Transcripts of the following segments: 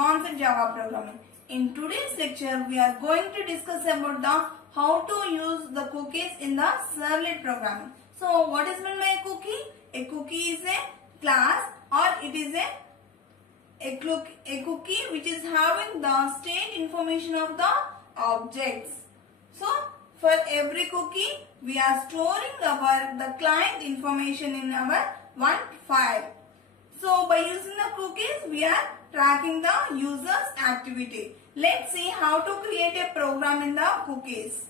Advanced Java Programming. In today's lecture, we are going to discuss about the how to use the cookies in the servlet programming. So, what is meant by a cookie? A cookie is a class, or it is a cookie which is having the state information of the objects. So, for every cookie, we are storing the client information in our one file. So, by using the cookies, we are tracking the user's activity. Let's see how to create a program in the cookies.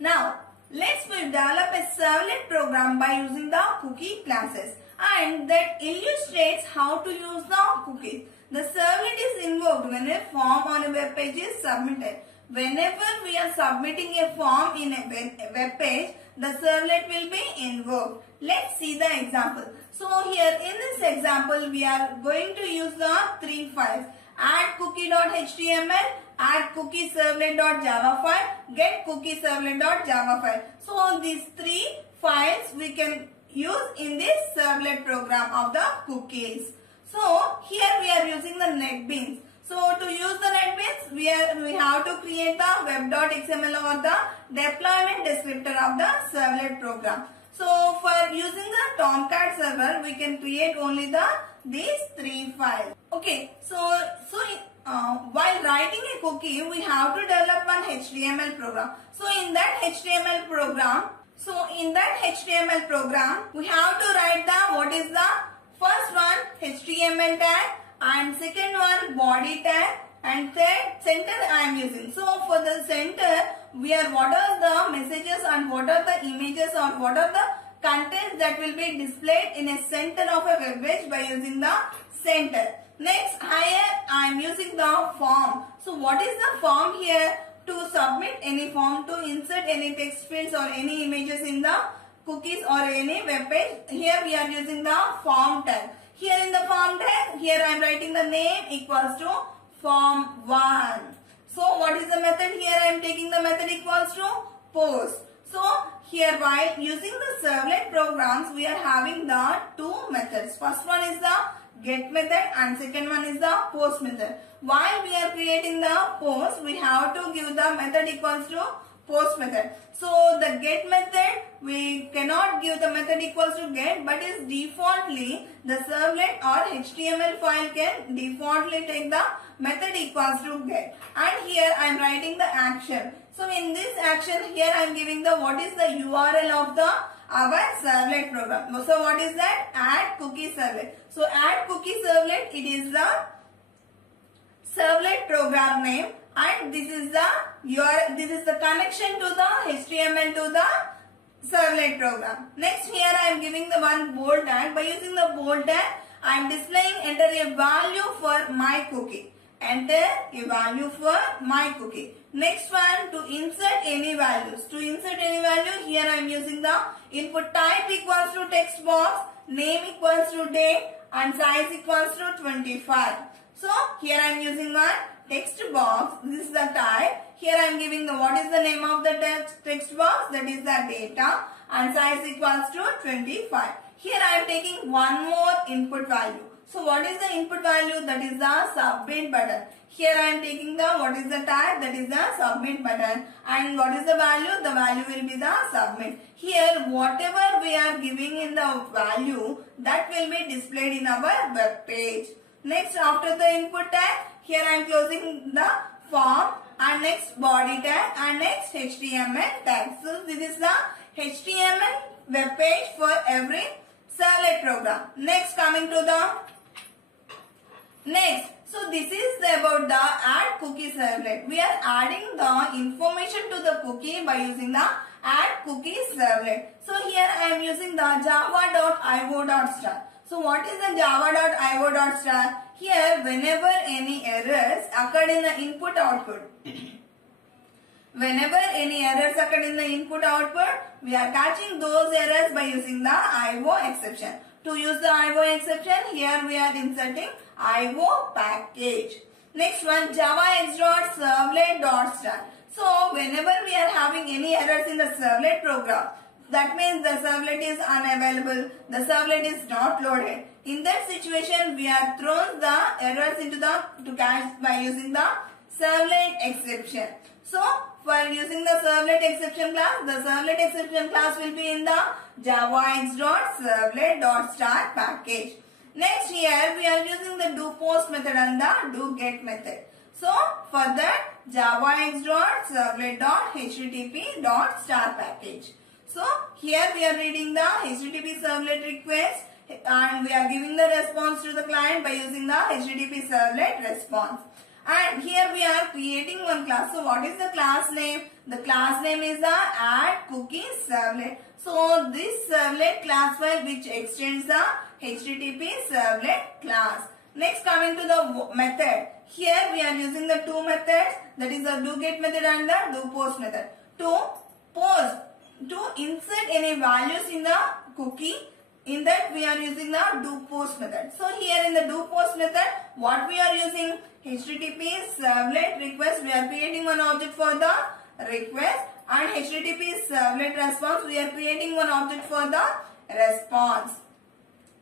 Now, let's develop a servlet program by using the cookie classes, and that illustrates how to use the cookies. The servlet is invoked when a form on a web page is submitted. Whenever we are submitting a form in a web page, the servlet will be invoked. Let's see the example. So here in this example, we are going to use the three files: add cookie.html, add cookie servlet.java file, get cookie servlet.java file. So these three files we can use in this servlet program of the cookies. So here we are using the NetBeans. So to use the NetBeans, we have to create the web.xml or the deployment descriptor of the servlet program. So for using the Tomcat server, we can create only these three files. Okay, so while writing a cookie, we have to develop one HTML program. So in that HTML program, we have to write what is the first one, HTML tag, and second one, body tag, and third, center I am using. So for the center, what are the messages and what are the images or what are the contents that will be displayed in a center of a web page by using the center. Next, here I am using the form. So what is the form here? To submit any form, to insert any text fields or any images in the cookies or any web page. Here we are using the form tag. Here in the form tag, here I am writing the name equals to form1. So what is the method? Here I am taking the method equals to post. So here while using the servlet programs, we are having the two methods. First one is the get method and second one is the post method. While we are creating the post, we have to give the method equals to post method. So the get method, we cannot give the method equals to get, but is defaultly the servlet or HTML file can defaultly take the method equals to get. And here I am writing the action. So in this action, here I am giving what is the URL of our servlet program. So what is that? Add cookie servlet. So add cookie servlet, it is the servlet program name, and this is the connection to the HTML to the servlet program. Next, here I am giving the one bold tag. By using the bold tag, I am displaying enter a value for my cookie. Enter a value for my cookie. Next one, to insert any values. To insert any value, here I am using the input type equals to text box, name equals to date, and size equals to 25. So here I am using one text box. This is the type. Here I am giving what is the name of the text box, that is the data, and size equals to 25. Here I am taking one more input value. So what is the input value? That is the submit button. Here I am taking what is the type, that is the submit button, and what is the value? The value will be the submit. Here whatever we are giving in the value, that will be displayed in our web page. Next, after the input tag, here I am closing the form, and next body tag, and next HTML tag. So this is the HTML web page for every servlet program. Next, coming to so this is about the add cookie servlet. We are adding the information to the cookie by using the add cookie servlet. So here I am using the java.io.star. So what is the java.io.star? Here whenever any errors occurred in the input output, whenever any errors occurred in the input output, we are catching those errors by using the IO exception. To use the IO exception, here we are inserting IO package. Next one, javax.servlet.star. So whenever we are having any errors in the servlet program, that means the servlet is unavailable, the servlet is not loaded. In that situation, we are thrown the errors into the to cache by using the servlet exception. So, for using the servlet exception class, the servlet exception class will be in the javax.servlet.star package. Next here, we are using the doPost method and the doGet method. So, for that, javax.servlet.http.star package. So, here we are reading the HTTP servlet request and we are giving the response to the client by using the HTTP servlet response. And here we are creating one class. So, what is the class name? The class name is the add cookie servlet. So, this servlet class file which extends the HTTP servlet class. Next, coming to the method. Here we are using the two methods, that is the doGet method and the doPost method. To insert any values in the cookie, in that we are using the doPost method. So here in the doPost method, what we are using? HTTP servlet request, we are creating one object for the request, and HTTP servlet response, we are creating one object for the response.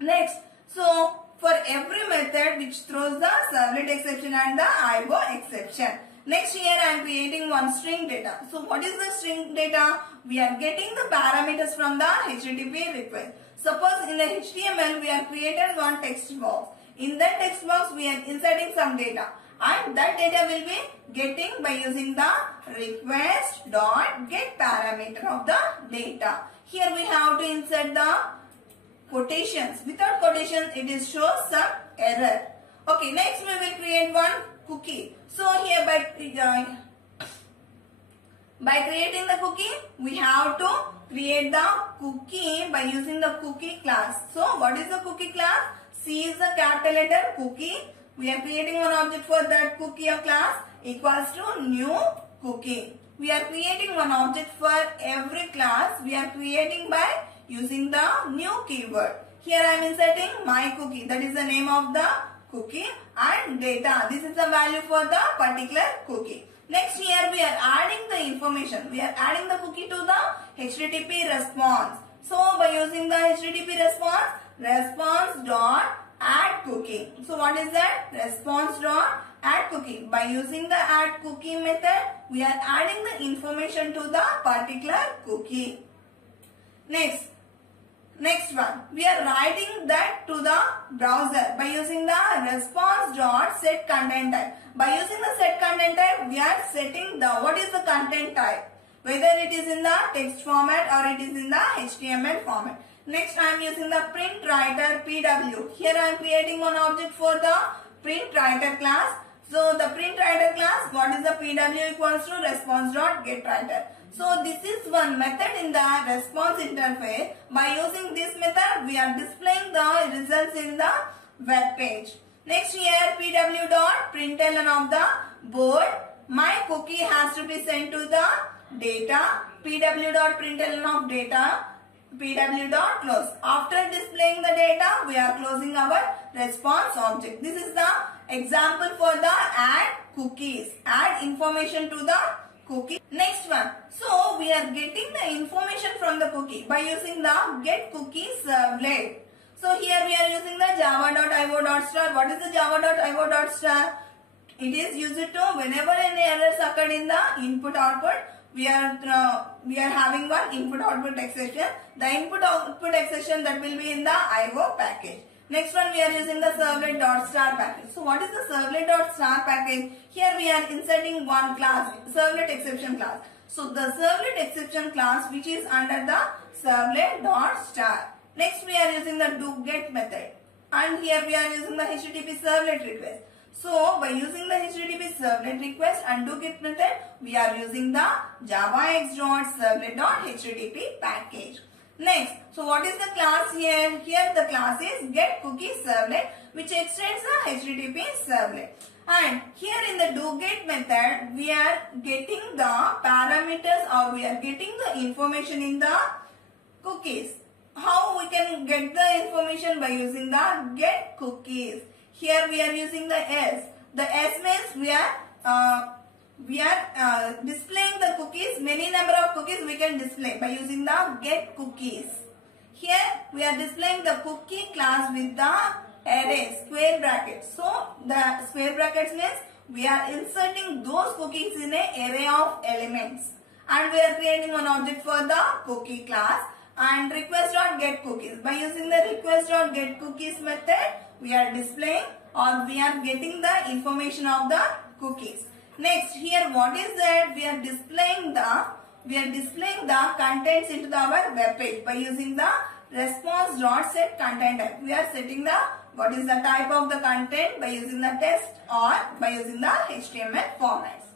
Next, so for every method which throws the servlet exception and the IO exception. Next here I am creating one string data. So what is the string data? We are getting the parameters from the HTTP request. Suppose in the HTML we have created one text box. In that text box we are inserting some data, and that data will be getting by using the request.get parameter of the data. Here we have to insert the quotations. Without quotations it is shows some error. Okay, next we will create one cookie. So here by creating the cookie, we have to create the cookie by using the cookie class. So what is the cookie class? C is the capital letter cookie. We are creating one object for that cookie of class equals to new cookie. We are creating one object for every class. We are creating by using the new keyword. Here I am inserting my cookie, that is the name of the cookie, and data. This is the value for the particular cookie. Next here we are adding the information. We are adding the cookie to the HTTP response. So by using the HTTP response, response.add cookie. So what is that? Response.add cookie. By using the add cookie method, we are adding the information to the particular cookie. Next one, we are writing that to the browser by using the response.setContentType. By using the setContentType, we are setting the what is the content type, whether it is in the text format or it is in the HTML format. Next, I am using the printWriter PW. Here I am creating one object for the printWriter class. So the printWriter class, what is the PW equals to response.getWriter. So this is one method in the response interface. By using this method, we are displaying the results in the web page. Next here, pw.println of the board. My cookie has to be sent to the data. pw.println of data. pw.close. After displaying the data, we are closing our response object. This is the example for the add cookies. Add information to the cookie. Next one. So we are getting the information from the cookie by using the get cookie servlet. So here we are using the java.io.star. What is the java.io.star? It is used to whenever any errors occurred in the input output, we are having one input output exception. The input output exception that will be in the IO package. Next one, we are using the servlet.star package. So what is the servlet.star package? Here we are inserting one class, servlet exception class. So the servlet exception class which is under the servlet.star. Next we are using the doGet method. And here we are using the HTTP servlet request. So by using the HTTP servlet request and doGet method, we are using the javax.servlet.http package. Next, so what is the class here? Here the class is getCookieServlet, which extends the HTTP servlet. And here in the doGet method, we are getting the parameters or we are getting the information in the cookies. How we can get the information? By using the getCookies. Here we are using the S. The S means we are displaying the cookies. Many number of cookies we can display by using the getCookies. Here we are displaying the cookie class with the array square brackets. So the square brackets means we are inserting those cookies in an array of elements, and we are creating one object for the cookie class and request.getCookies. By using the request.getCookies method, we are displaying or we are getting the information of the cookies. Next, here what is that? We are displaying the contents into our web page by using the response.setContent type. We are setting the what is the type of the content by using the text or by using the HTML formats.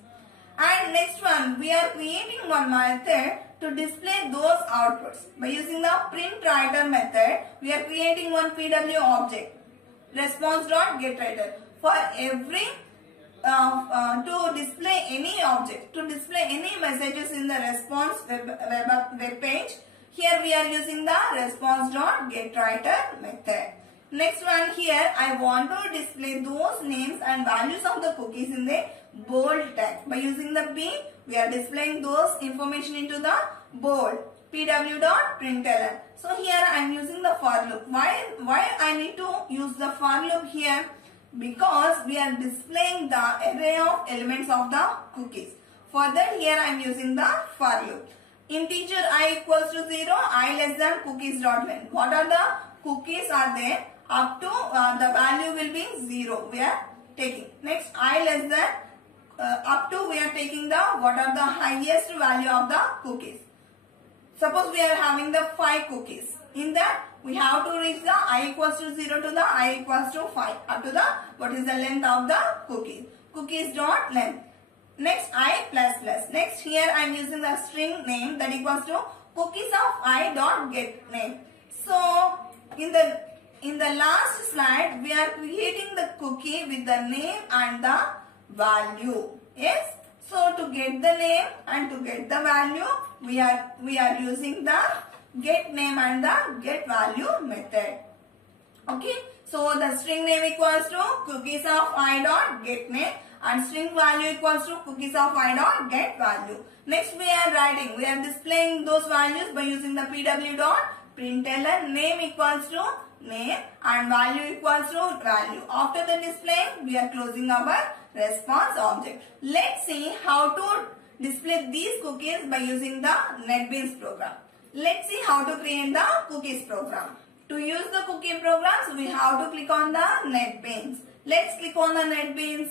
And next one, we are creating one method to display those outputs. By using the printWriter method, we are creating one PW object, response.getWriter. For every to display any object, to display any messages in the response web page, here we are using the response.getWriter method. Next one, here I want to display those names and values of the cookies in the bold text. By using the P, we are displaying those information into the bold, pw.println. So here I am using the for loop. Why I need to use the for loop here? Because we are displaying the array of elements of the cookies. For that, here I am using the for loop. Integer I equals to 0, I less than cookies.length. What are the cookies are there? Up to the value will be 0. We are taking. Next, I less than up to we are taking the what are the highest value of the cookies. Suppose we are having the 5 cookies. In that, we have to reach the I equals to 0 to the I equals to 5 up to the what is the length of the cookies. Cookies dot length. Next, I plus plus. Next, here I am using the string name that equals to cookies of I dot get name. So in the last slide, we are creating the cookie with the name and the value. Yes. So to get the name and to get the value, we are using the get name and the get value method. Okay. So the string name equals to cookies of I dot get name and string value equals to cookies of I dot get value. Next we are displaying those values by using the pw dot println name equals to name and value equals to value. After the display, we are closing our response object. Let's see how to display these cookies by using the NetBeans program. Let's see how to create the cookies program. To use the cookie programs, we have to click on the NetBeans. Let's click on the NetBeans.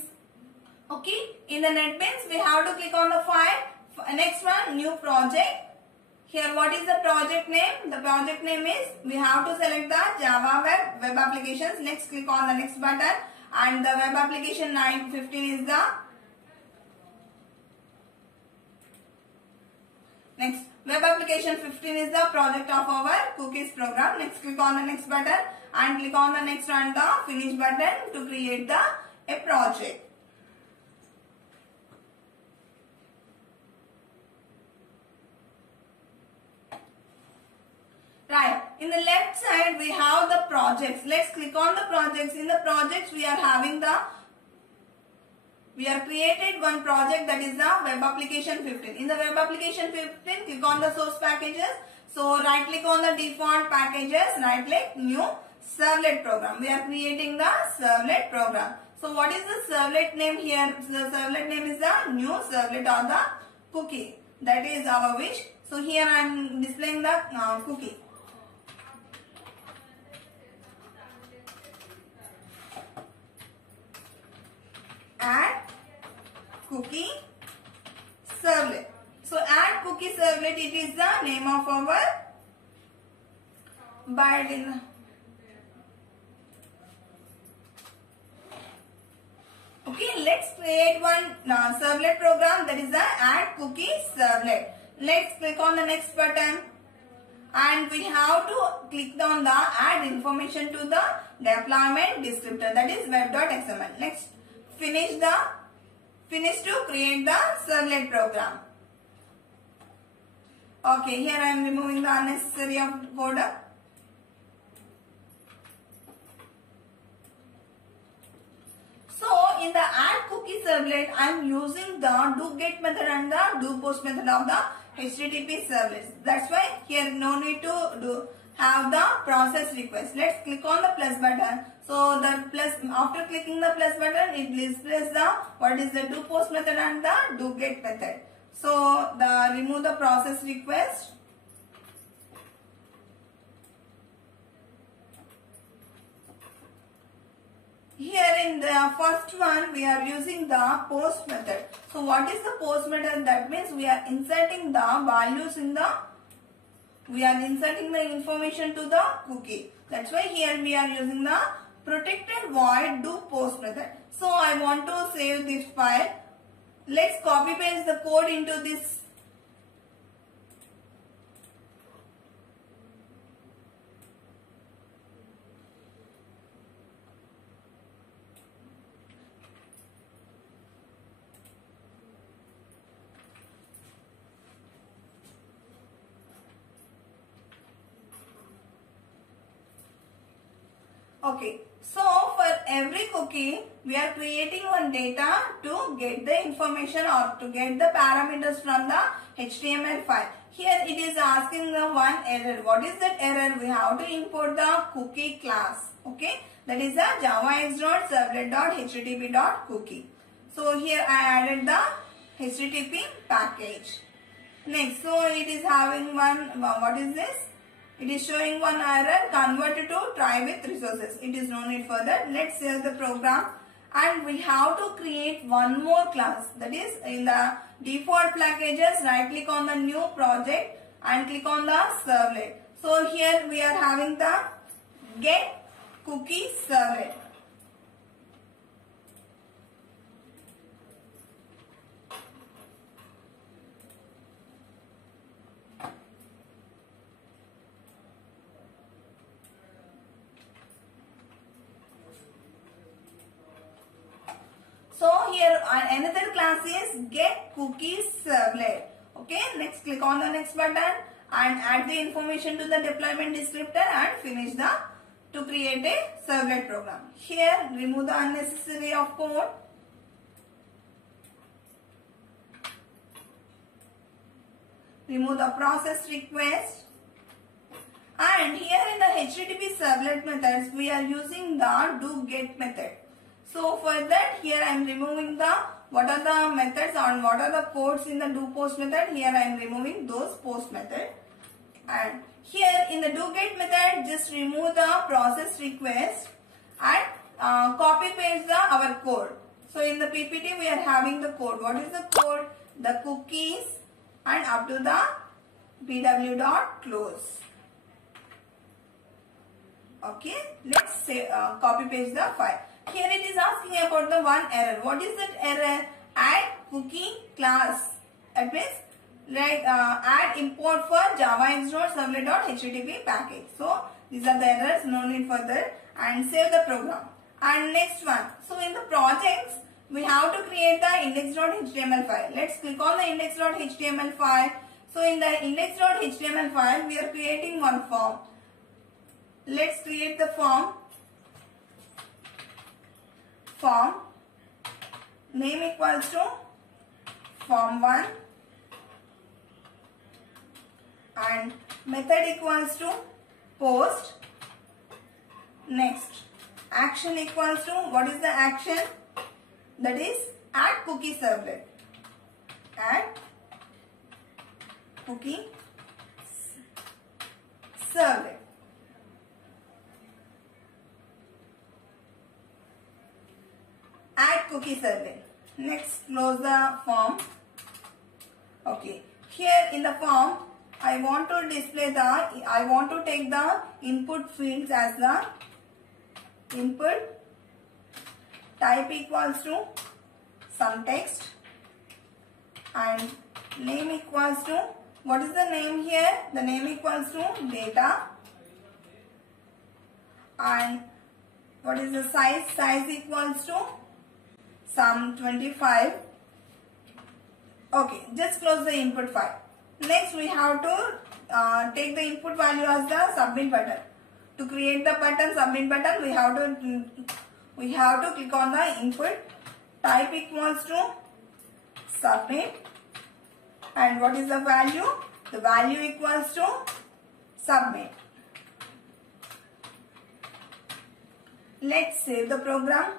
Okay, in the NetBeans, we have to click on the file. Next one, new project. Here, what is the project name? The project name is, we have to select the Java web applications. Next, click on the next button and the web application 915 is the next. Web application 15 is the project of our cookies program. Next, click on the next button and click on the next and the finish button to create a project. Right. In the left side, we have the projects. Let's click on the projects. In the projects, we are created one project that is the web application 15. In the web application 15, click on the source packages. So right click on the default packages, right click new servlet program. We are creating the servlet program. So what is the servlet name here? The servlet name is the new servlet or the cookie. That is our wish. So here I am displaying the cookie. Add cookie servlet. So add cookie servlet, it is the name of our bird. Okay, let's create one servlet program that is the add cookie servlet. Let's click on the next button and we have to click on the add information to the deployment descriptor, that is web.xml. Next, finish to create the servlet program. Okay, here I am removing the unnecessary code. So in the add cookie servlet, I am using the do get method and the do post method of the HTTP service. That's why here no need to have the process request. Let's click on the plus button. So the plus, after clicking the plus button, it displays the what is the do post method and the do get method. So the remove the process request. Here in the first one, we are using the post method. So what is the post method? That means we are inserting the values in the, we are inserting the information to the cookie. That's why here we are using the protected void do post method. So I want to save this file. Let's copy paste the code into this. Okay, so for every cookie, we are creating one data to get the information or to get the parameters from the HTML file. Here it is asking the one error. What is that error? We have to import the cookie class. Okay, that is the javax.servlet.http.cookie. So here I added the HTTP package. Next, so it is having one, what is this? It is showing one error, convert to try with resources. It is no need for that. Let's save the program. And we have to create one more class. That is in the default packages, right click on the new project and click on the servlet. So here we are having the get cookie servlet. So here another class is get cookies servlet. Okay, next click on the next button and add the information to the deployment descriptor and finish the to create a servlet program. Here remove the unnecessary of code. Remove the process request. And here in the HTTP servlet methods, we are using the do get method. So for that, here I am removing the what are the methods and what are the codes in the do post method. Here I am removing those post method. And here in the do get method, just remove the process request and copy paste our code. So in the PPT, we are having the code. What is the code? The cookies and up to the pw.close. Okay, let's say copy paste the file. Here it is asking about the one error. What is that error? Add cookie class. That means like add import for javax.servlet.http package. So these are the errors, no need for that, and save the program. And next one. So in the projects, we have to create the index.html file. Let's click on the index.html file. So in the index.html file, we are creating one form. Let's create the form. Form name equals to form1 and method equals to post. Next action equals to what is the action? That is add cookie servlet. Add cookie servlet. Add cookie servlet. Next, close the form. Okay. Here in the form, I want to display the, I want to take the input fields as the input type equals to some text and name equals to, what is the name here? The name equals to data and what is the size? Size equals to some 25. Okay, just close the input file. Next, we have to take the input value as the submit button. To create the button, submit button, we have to click on the input. Type equals to submit. And what is the value? The value equals to submit. Let's save the program.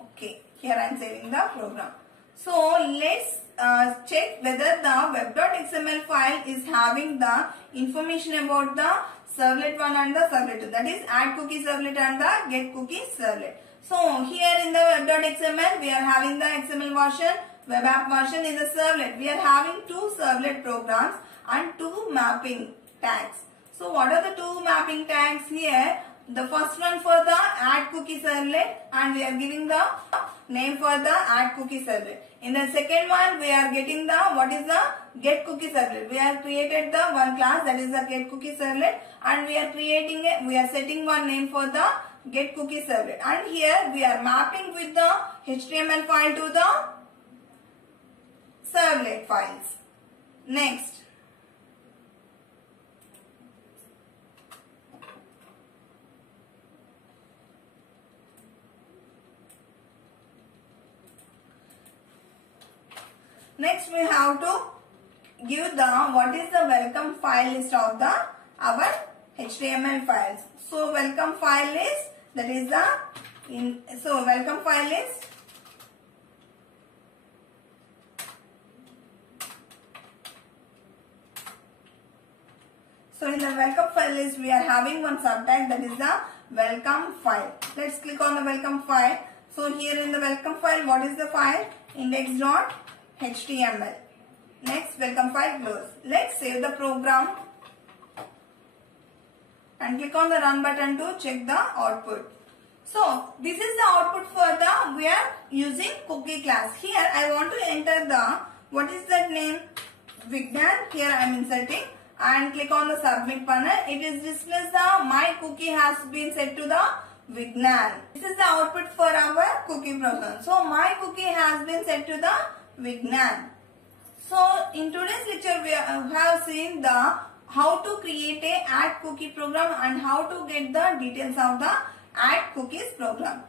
Okay, here I am saving the program. So let's check whether the web.xml file is having the information about the servlet 1 and the servlet 2. That is add cookie servlet and the get cookie servlet. So here in the web.xml we are having the XML version, web app version in the servlet. We are having two servlet programs and two mapping tags. So what are the two mapping tags here? The first one for the add cookie servlet, and we are giving the name for the add cookie servlet. In the second one we are getting the what is the get cookie servlet. We have created the one class, that is the get cookie servlet, and we are setting one name for the get cookie servlet, and here we are mapping with the HTML file to the servlet files. Next, we have to give the what is the welcome file list of the our HTML files. So welcome file list, that is the welcome file list. So in the welcome file list we are having one subtag, that is the welcome file. Let's click on the welcome file. So here in the welcome file, what is the file? Index.html. Next, welcome file close. Let's save the program and click on the run button to check the output. So this is the output for the we are using cookie class. Here I want to enter the what is that name? Vignan. Here I am inserting and click on the submit panel. It is displays the my cookie has been set to the Vignan. This is the output for our cookie program. So my cookie has been set to the Vignan. So in today's lecture we have seen the how to create a add cookie program and how to get the details of the add cookies program.